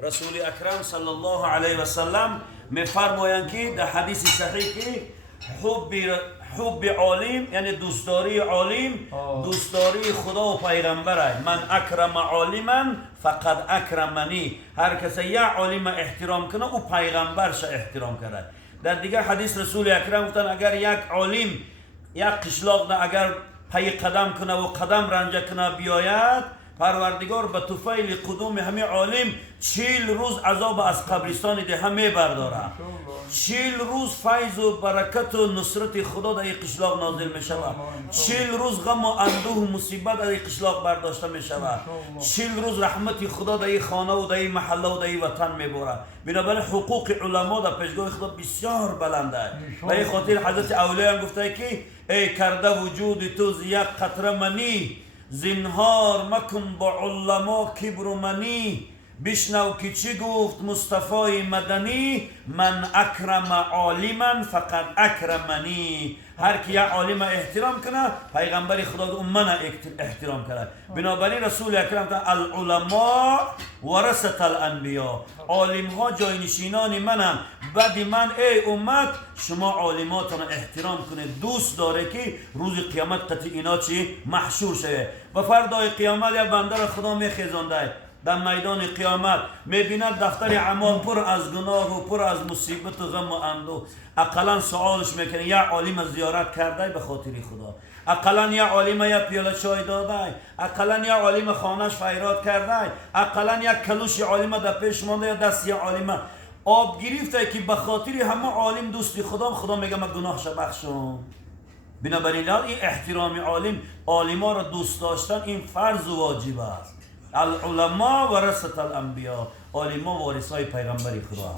رسول اکرم صلی الله علیه و سلم میفرمایند که در حدیث صحیح که حب عالم یعنی دوستداری عالم دوستداری خدا و پیغمبر. من اکرم عالما فقد اکرمنی. هر کسی یک عالم احترام کنه او پیغمبرش احترام کرده. در دیگر حدیث رسول اکرم گفتن اگر یک عالم یک قشلاق اگر پای قدم کنه و قدم رنجه کنه بیاید، پروردگار به طفیل قدوم همه عالم 40 روز عذاب از قبرستان ده همه برداره. 40 روز فیض و برکت و نصرت خدا در این قشلاق نازل می شود. 40 روز غم و اندوه و مصیبت در این قشلاق برداشته می شود. 40 روز رحمت خدا در این خانه و در این محله و در این وطن می بره. بنابراین حقوق علما در پیشگاه خدا بسیار بلنده. به این خاطر حضرت اولیاء هم گفته که ای کرده وجود تو یک قطره منی، زنهار مکن با علما کبر و منی. بشنو که چی گفت مصطفی مدنی، من اکرم عالما فقط اکرمنی. هر کی یک عالم احترام کنه پیغمبر خدا من احترام کنه. بنابراین رسول اکرم گفت العلماء ورثة الانبیاء، عالم ها جاینشینان منن، بعد من ای امت شما عالماتون احترام کنید. دوست داره که روز قیامت قطعی اینا چی محشور شه و فردای قیامت یا بنده را خدا میخیزانده در میدان قیامت میبیند دفتر اعمال پر از گناه و پر از مصیبت و غم و اندوه. اقلا سوالش میکنه یا عالم زیارت کرده به خاطر خدا، اقلا یا عالم یا پیاله چای داده، اقلا یا عالم خانهش فیراد کرده، اقلا یک کلوش عالم در پیش مانده یا دست یا عالم آب گرفته که به خاطر همه عالم دوستی خدا میگه من گناهش بخشم. بنابراین این احترام عالما را دوست داشتن این فرض و واجب است. العلماء ورثة الانبیاء، عالما وارثای پیغمبر خدا.